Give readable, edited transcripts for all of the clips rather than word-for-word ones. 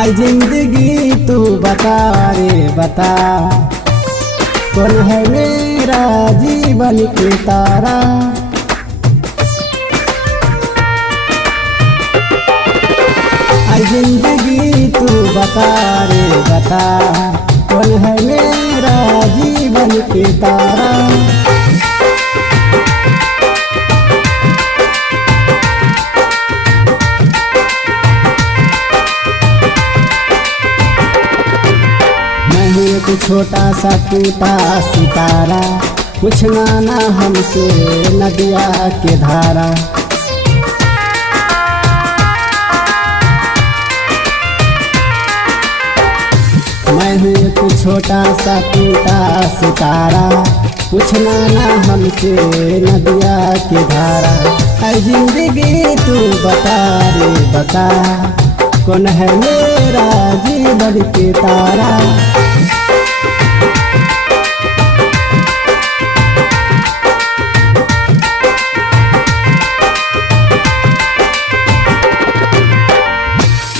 आई जिंदगी तू बता रे बता, कौन है मेरा जीवन के तारा। आई जिंदगी तू बता रे बता, कौन है मेरा जीवन के तारा। एक छोटा सा टूटा सितारा, कुछ ना हमसे नदिया के धारा। मैं हूँ एक छोटा सा टूटा सितारा, कुछ ना हमसे नदिया के धारा। ऐ जिंदगी तू बता रे बता, कौन है मेरा जीवन के तारा।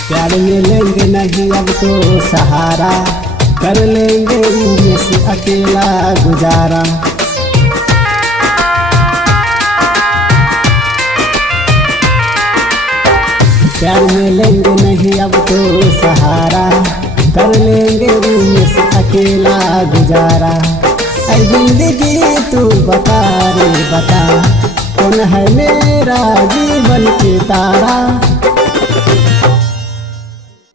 प्यार मिलेंगे नहीं अब तो सहारा, कर लेंगे इनमें से अकेला गुजारा। प्यार मिलेंगे नहीं अब तो सहारा, कर लेंगे इनमें से अकेला गुजारा। ऐ जिंदगी तू बता रे बता, कौन है मेरा जीवन के तारा।